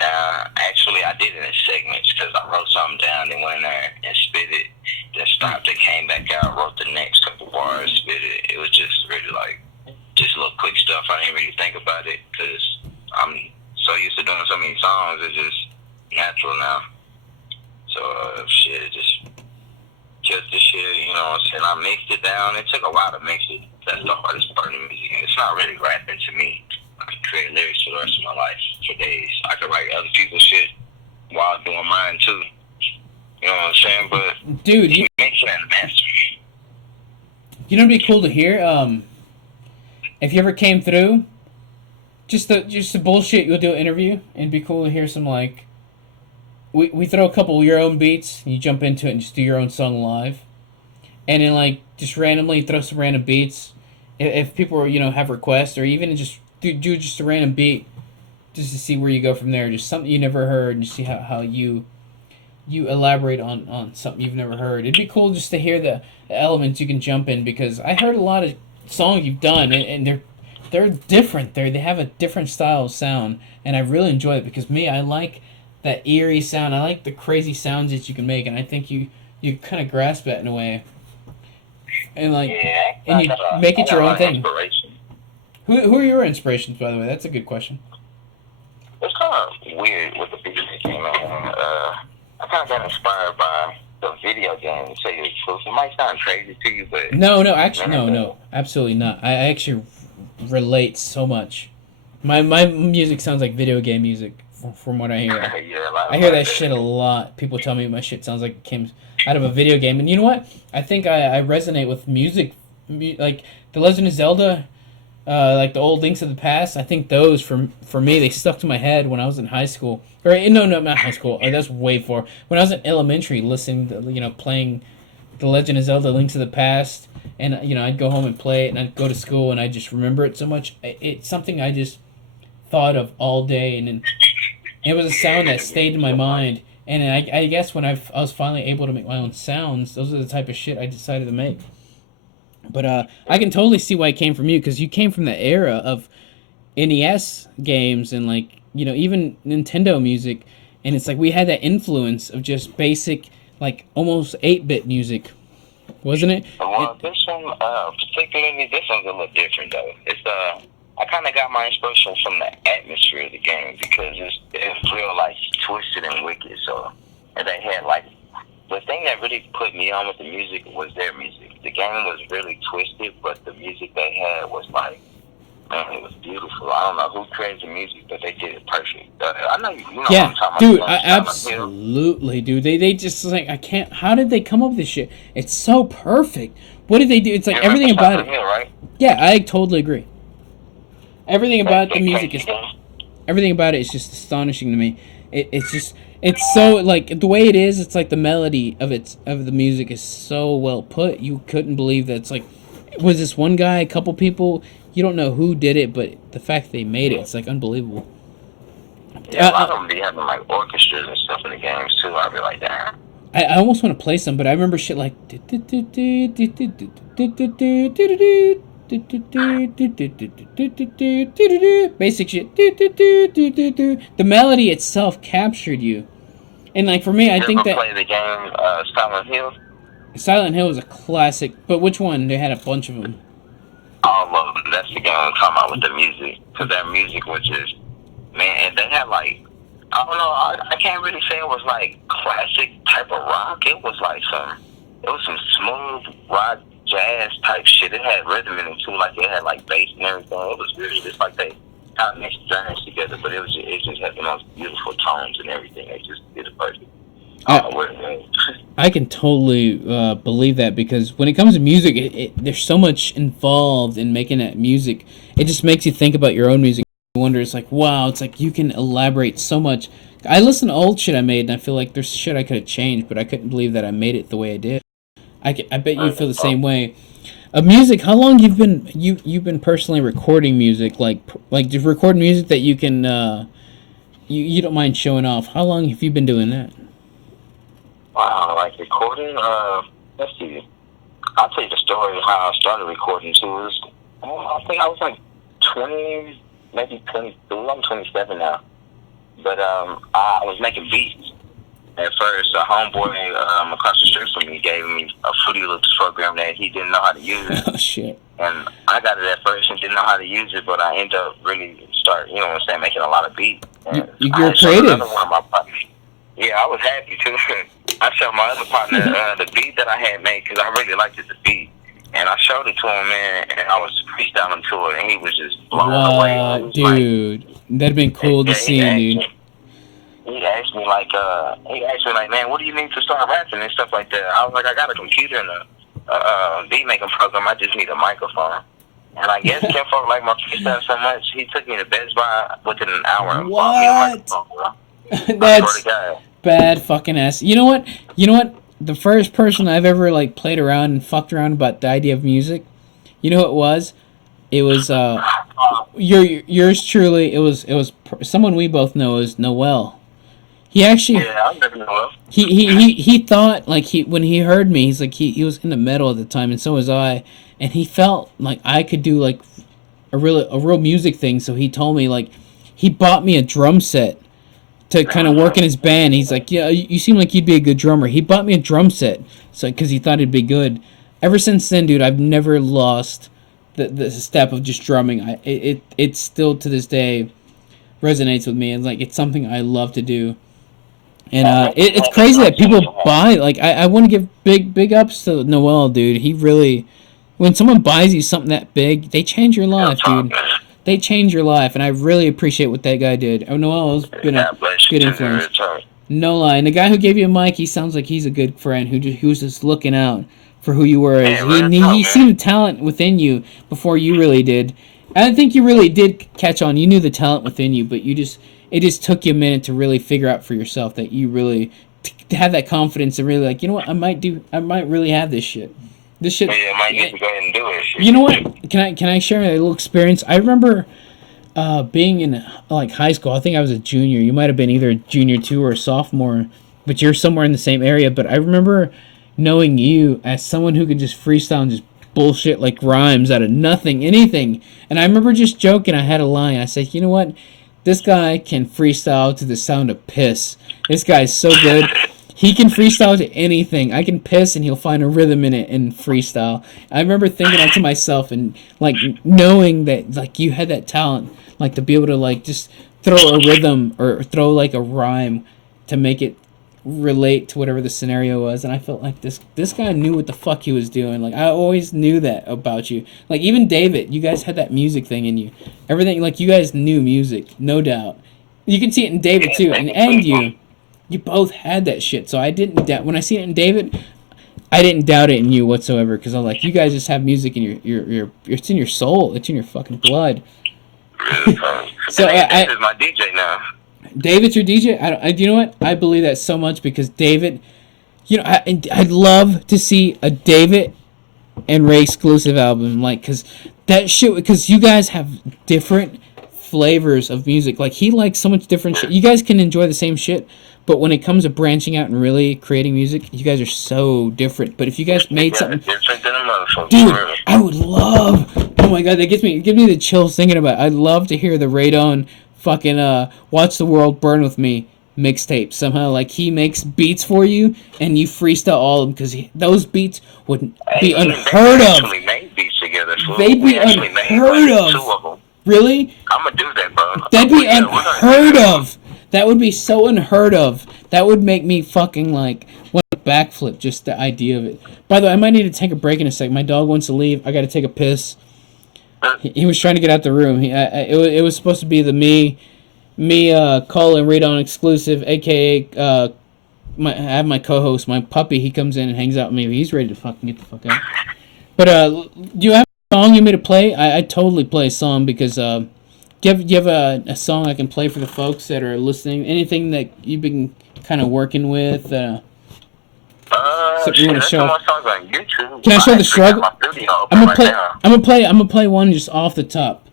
down. Actually, I did it in segments because I wrote something down, then went in there and spit it, then stopped it, came back out, wrote the next couple bars, spit it. It was just really like, just little quick stuff. I didn't really think about it because I'm so used to doing so many songs, it's just natural now. So, shit, just the shit, you know what I'm saying? I mixed it down. It took a while to mix it. That's the hardest part of the music. It's not really rapping to me. I can create lyrics for the rest of my life for days. I could write other people's shit while doing mine too. You know what I'm saying? But dude, you make it and master. You know, it'd be cool to hear. If you ever came through, just the bullshit, you'll do an interview, and it'd be cool to hear some like. We throw a couple of your own beats, and you jump into it and just do your own song live, and then like just randomly throw some random beats. If people have requests, or even just do just a random beat, just to see where you go from there. Just something you never heard, and just see how you elaborate on something you've never heard. It'd be cool just to hear the elements you can jump in, because I heard a lot of songs you've done, and they're different. They have a different style of sound, and I really enjoy it because I like that eerie sound. I like the crazy sounds that you can make, and I think you kind of grasp that in a way, and like and you make it your own thing. Who are your inspirations, by the way? That's a good question. It's kind of weird with the beats that came out. I kind of got inspired by the video game. To tell you the truth, it might sound crazy to you, but no, actually, no, absolutely not. I actually relate so much. My music sounds like video game music, from what I hear. Yeah, I hear that shit a lot. People tell me my shit sounds like it came out of a video game, and you know what? I think I resonate with music, like the Legend of Zelda. Like the old Links of the Past, I think those for me, they stuck to my head when I was in high school. Or no, not high school. That's way far. When I was in elementary, listening to playing the Legend of Zelda: Links of the Past, and I'd go home and play it, and I'd go to school, and I just remember it so much. It's something I just thought of all day, and then it was a sound that stayed in my mind. And I guess when I was finally able to make my own sounds, those are the type of shit I decided to make. But I can totally see why it came from you, because you came from the era of NES games and even Nintendo music, and it's like we had that influence of just basic, like almost 8-bit music, wasn't it? Well, this one, particularly, this one's a little different though. It's I kind of got my inspiration from the atmosphere of the game, because it's real like twisted and wicked. So, and they had like. The thing that really put me on with the music was their music. The game was really twisted, but the music they had was like, man, it was beautiful. I don't know who created the music, but they did it perfect. I know you know Yeah, what I'm talking dude, about. absolutely, dude. They just like, I can't. How did they come up with this shit? It's so perfect. What did they do? It's like everything about it. Hill, right? Yeah, I totally agree. Everything about the music is. Everything about it is just astonishing to me. It's just. It's so like the way it is. It's like the melody of the music is so well put. You couldn't believe that it's like, was this one guy, a couple people? You don't know who did it, but the fact they made it, it's like unbelievable. Yeah, a lot of them be having like orchestras and stuff in the games too. I'd be like, damn. I almost want to play some, but I remember shit like basic shit. The melody itself captured you, and like for me, I think that play the game Silent Hill. Silent Hill was a classic, but which one? They had a bunch of them. All of them. That's the game I'm talking about with the music, because that music was just, man. And they had like, I don't know, I can't really say it was like classic type of rock. It was like some smooth rock, jazz type shit. It had rhythm in it too, like it had like bass and everything. It was really just like they kind of mixed genres together, but it just had the most beautiful tones and everything. They just did it perfect. I can totally believe that, because when it comes to music, there's so much involved in making that music. It just makes you think about your own music. You wonder, it's like, wow, it's like you can elaborate so much. I listen to old shit I made, and I feel like there's shit I could have changed, but I couldn't believe that I made it the way I did. I bet you feel the same way. Music, how long you've been personally recording music, like just record music that you can you don't mind showing off? How long have you been doing that? Wow, like recording, let's see. I'll tell you the story of how I started recording too. I think I was like 20, maybe 22. I'm 27 now. But I was making beats at first. A homeboy across the street from me gave me a Fruity Loops program that he didn't know how to use. Oh shit! And I got it at first and didn't know how to use it, but I ended up really making a lot of beats. You're creative. Yeah, I was happy too. I showed my other partner the beat that I had made because I really liked it, the beat. And I showed it to him, man, and I was freestyling to it, and he was just blown away. Dude, that'd been cool to see, dude. He asked me like, man, what do you need to start rapping and stuff like that? I was like, I got a computer and a beat making program. I just need a microphone. And I guess Kim Folk liked my freestyle so much, he took me to Best Buy within an hour and bought me a microphone, bro. That's bad fucking ass. You know what? The first person I've ever like played around and fucked around about the idea of music, you know who it was? It was yours truly. It was someone we both know as Noel. He actually I never Noel. He thought like when he heard me, he's like he was into metal at the time and so was I, and he felt like I could do like a real music thing, so he told me like he bought me a drum set to kind of work in his band. He's like, yeah, you seem like you'd be a good drummer. He bought me a drum set, so because he thought it'd be good. Ever since then, dude, I've never lost the step of just drumming. It still to this day resonates with me, and like it's something I love to do. And it's crazy that people buy. Like I want to give big ups to Noel, dude. He really, when someone buys you something that big, they change your life, dude. They change your life, and I really appreciate what that guy did. Oh, Noel's been a good influence. No lie. And the guy who gave you a mic, he sounds like he's a good friend who was just looking out for who you were. He seen the talent within you before you really did. I think you really did catch on. You knew the talent within you, but it just took you a minute to really figure out for yourself that you really to have that confidence and really like, you know what, I might really have this shit. This shit. Yeah, I might need to go ahead and do it. You know what? Can I share a little experience? I remember being in like high school. I think I was a junior. You might have been either a junior 2 or a sophomore, but you're somewhere in the same area. But I remember knowing you as someone who could just freestyle and just bullshit like rhymes out of nothing, anything. And I remember just joking. I had a line. I said, you know what? This guy can freestyle to the sound of piss. This guy's so good. He can freestyle to anything. I can piss and he'll find a rhythm in it and freestyle. I remember thinking that to myself and like knowing that like you had that talent, like to be able to like just throw a rhythm or throw like a rhyme to make it relate to whatever the scenario was. And I felt like this guy knew what the fuck he was doing. Like I always knew that about you. Like even David, you guys had that music thing in you. Everything, like you guys knew music, no doubt. You can see it in David too, and you. You both had that shit, so I didn't doubt. When I seen it in David, I didn't doubt it in you whatsoever, because I'm like, you guys just have music in your it's in your soul, it's in your fucking blood. So this is my DJ now. David's your DJ. You know what? I believe that so much because David, you know, I'd love to see a David and Ray Xclusive album, like, because that shit, because you guys have different flavors of music. Like he likes so much different shit. You guys can enjoy the same shit. But when it comes to branching out and really creating music, you guys are so different. But if you guys made something, dude, I would love. Oh my god, that gives me the chills thinking about it. I'd love to hear the Raydon fucking "Watch the World Burn with Me" mixtape. Somehow, like he makes beats for you and you freestyle all of them because those beats would be unheard of. They'd be unheard of. Really? I'm gonna do that, bro. That'd be unheard of. That would be so unheard of. That would make me fucking like want to backflip, just the idea of it. By the way, I might need to take a break in a sec. My dog wants to leave. I got to take a piss. He was trying to get out the room. It was supposed to be the me, Cole and Raydon exclusive, aka I have my co-host, my puppy. He comes in and hangs out with me. He's ready to fucking get the fuck out. But do you have a song you made to play? I totally play a song because Do you have a song I can play for the folks that are listening? Anything that you've been kind of working with? Something you want to show? Can I show the struggle? I'm gonna play one just off the top.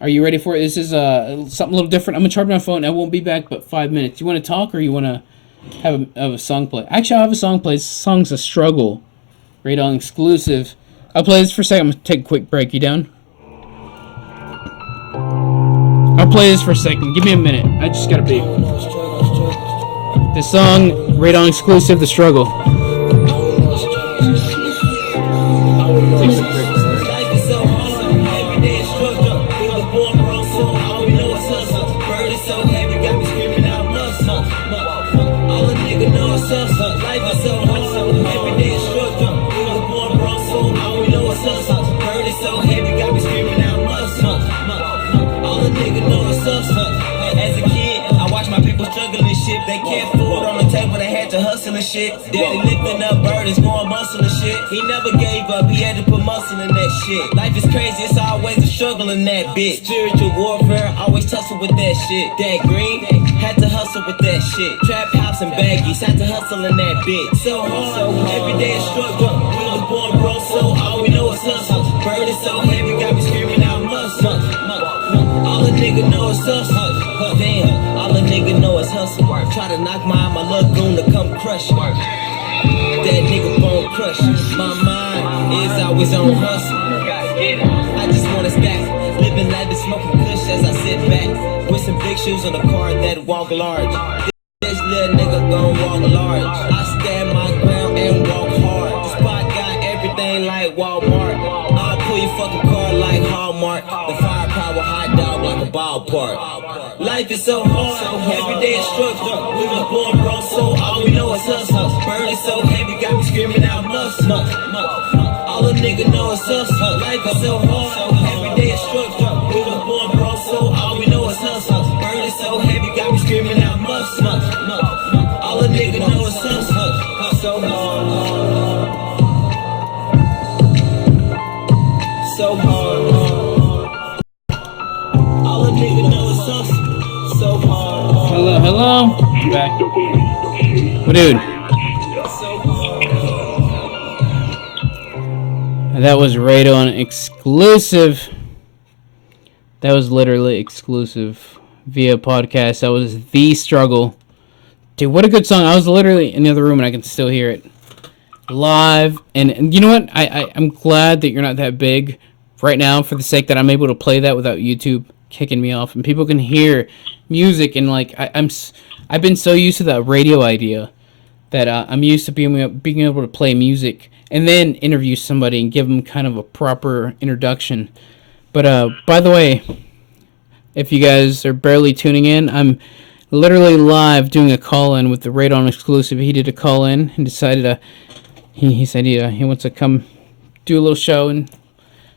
Are you ready for it? This is something a little different. I'm gonna charge my phone. I won't be back but 5 minutes. You want to talk or you want to have a song play? Actually, I have a song play. This song's a struggle. Raydon exclusive. I'll play this for a second. I'm gonna take a quick break. You down? I'll play this for a second. Give me a minute. I just gotta be. This song, Raydon Xclusive, The Struggle. They kept food on the table, they had to hustle and shit. Daddy lifting up burdens, going muscle and shit. He never gave up, he had to put muscle in that shit. Life is crazy, it's always a struggle in that bitch. Spiritual warfare, always tussle with that shit. That green, had to hustle with that shit. Trap house and baggies, had to hustle in that bitch. So hard, every day is struggle. We was born broke, so all we know is hustle. Burden so heavy, got me screaming out muscle. All a nigga know is hustle. Damn, all a nigga know is hustle. Try to knock my lagoon to come crush. That nigga bone crush. My mind is always on hustle. I just wanna stack, living life and smoking kush as I sit back with some big shoes on the car that walk large. This little nigga gon' walk large. I stand my ground and walk hard. The spot got everything like Walmart. I'll pull your fucking car like Hallmark. The firepower hot dog like a ballpark. Life is so hard, every day is struggle. We was born broke, so all we know is hustle. Burden so heavy, got me screaming out muscle. All a nigga know is hustle. Life is so hard, every day is struggle. We was born broke, so all we know is hustle. Burden so heavy, got me screaming out muscle. All a nigga know is hustle. So hard, so hard. All a nigga know is hustle. So hard. Hello. I'm back. Well, dude. That was Raydon Xclusive. That was literally exclusive via podcast. That was The Struggle. Dude, what a good song. I was literally in the other room and I can still hear it live. And you know what? I'm glad that you're not that big right now for the sake that I'm able to play that without YouTube kicking me off and people can hear music. And like I've been so used to that radio idea that I'm used to being able to play music and then interview somebody and give them kind of a proper introduction. But by the way, if you guys are barely tuning in, I'm literally live doing a call-in with the Raydon Xclusive. He did a call-in and decided he said he wants to come do a little show and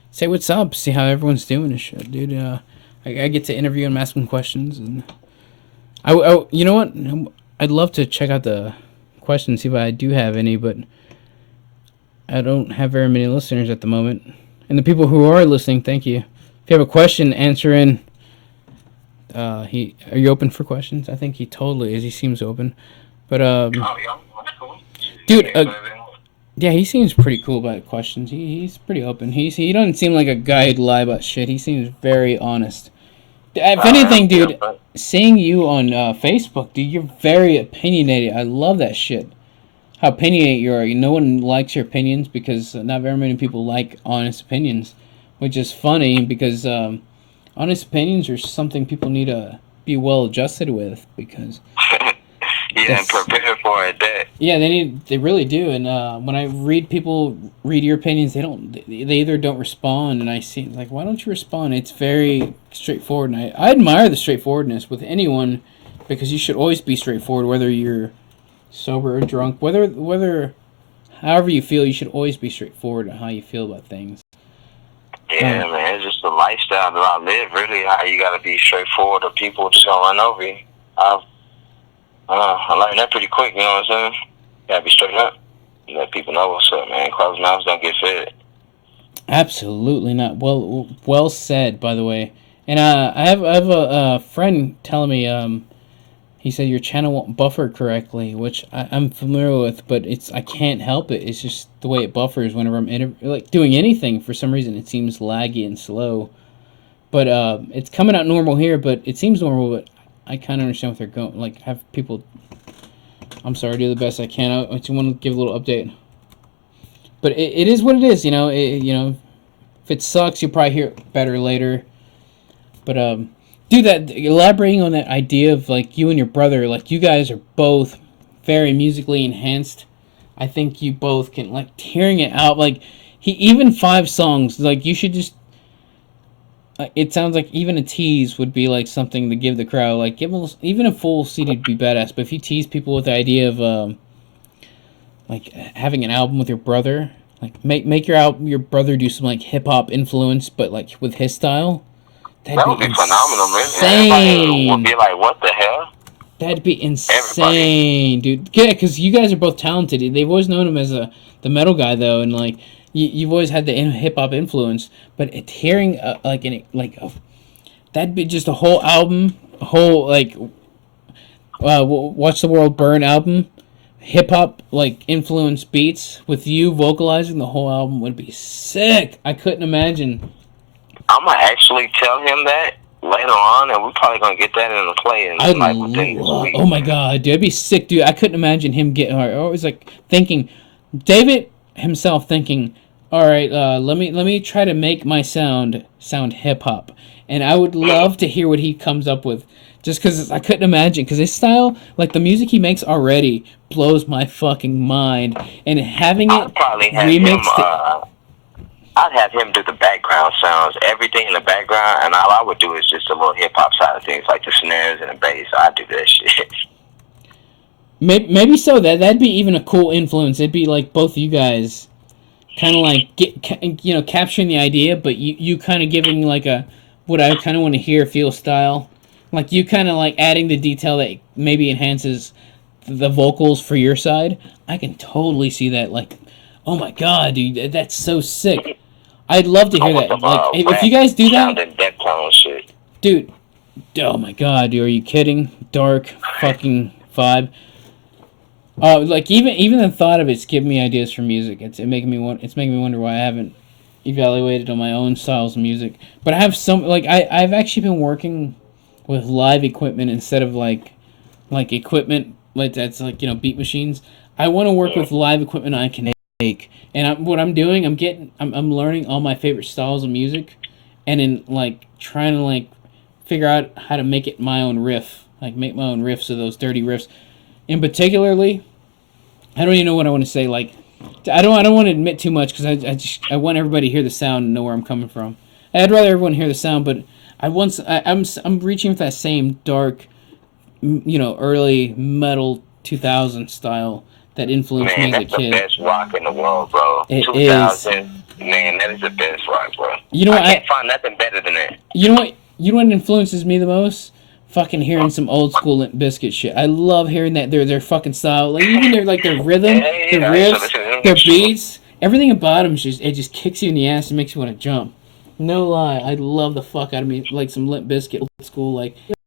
say what's up, see how everyone's doing and shit, dude. I get to interview him, ask him questions, and I you know what? I'd love to check out the questions, see if I do have any, but I don't have very many listeners at the moment. And the people who are listening, thank you. If you have a question, answer in. Are you open for questions? I think he totally is. He seems open, but Oh, yeah, that's cool. dude, yeah, he seems pretty cool about questions. He's pretty open. He doesn't seem like a guy who'd lie about shit. He seems very honest. If anything, dude, seeing you on Facebook, dude, you're very opinionated. I love that shit. How opinionated you are. No one likes your opinions because not very many people like honest opinions, which is funny because honest opinions are something people need to be well adjusted with because. Yeah, and prepare for it. That. Yeah, they really do. And when I read people read your opinions, they either don't respond, and I see like, why don't you respond? It's very straightforward, and I admire the straightforwardness with anyone, because you should always be straightforward, whether you're sober or drunk, whether however you feel, you should always be straightforward on how you feel about things. Yeah, man, it's just the lifestyle that I live. Really, how you gotta be straightforward, or people just gonna run over you. I learned that pretty quick, you know what I'm saying? You gotta be straight up. Let people know what's up, man. Closed mouths don't get fed. Absolutely not. Well said, by the way. And I have a friend telling me he said your channel won't buffer correctly, which I'm familiar with, but I can't help it. It's just the way it buffers whenever I'm doing anything. For some reason, it seems laggy and slow. But it's coming out normal here, but it seems normal, but I kind of understand what they're going. Like, have people. I'm sorry, do the best I can. I just want to give a little update. But it is what it is, you know. If it sucks, you'll probably hear it better later. But Dude, that elaborating on that idea of like you and your brother, like you guys are both very musically enhanced. I think you both can like tearing it out. Like he even 5 songs. Like you should just. It sounds like even a tease would be like something to give the crowd. Like give them, even a full CD would be badass. But if you tease people with the idea of like having an album with your brother, like make your brother do some like hip hop influence, but like with his style. That would be phenomenal, man. Everybody would be like, "What the hell?" That'd be insane, dude. Yeah, because you guys are both talented. They've always known him as the metal guy, though, and like you've always had the hip hop influence. But hearing that'd be just a whole album, a whole like Watch the World Burn album, hip hop like influence beats with you vocalizing the whole album would be sick. I couldn't imagine. I'm gonna actually tell him that later on, and we're probably gonna get that in the play within this week. Oh my god, dude, that'd be sick, dude. I couldn't imagine him getting. I was like thinking, David himself thinking, all right, let me try to make my sound hip hop, and I would love to hear what he comes up with. Just because I couldn't imagine, because his style, like the music he makes already, blows my fucking mind, and having it remixed. I'd have him do the background sounds, everything in the background, and all I would do is just a little hip hop side of things, like the snares and the bass. I'd do that shit. Maybe so. That'd be even a cool influence. It'd be like both of you guys, kind of like capturing the idea, but you kind of giving like a what I kind of want to hear feel style, like you kind of like adding the detail that maybe enhances the vocals for your side. I can totally see that. Like, oh my god, dude, that's so sick. I'd love to hear that. Like, if you guys do that, dude. Oh my god, dude, are you kidding? Dark fucking vibe. Like even the thought of it's giving me ideas for music. It's making me wonder why I haven't evaluated on my own styles of music. But I have some like I've actually been working with live equipment instead of like equipment like that's like beat machines. I want to work with live equipment I can make. And what I'm doing, I'm learning all my favorite styles of music, and in like trying to like figure out how to make it my own riff, like make my own riffs of those dirty riffs. In particularly, I don't even know what I want to say. Like, I don't want to admit too much because I want everybody to hear the sound and know where I'm coming from. I'd rather everyone hear the sound, but I'm reaching for that same dark, early metal 2000 style. That influenced me as a kid. That's the best rock in the world, bro. It 2000, is. Man, that is the best rock, bro. I can't find nothing better than that. You know what influences me the most? Fucking hearing some old school Limp Bizkit shit. I love hearing that their fucking style, like even their rhythm, their riffs, their beats, everything about them just kicks you in the ass and makes you want to jump. No lie, I love the fuck out of me like some Limp Bizkit old school like.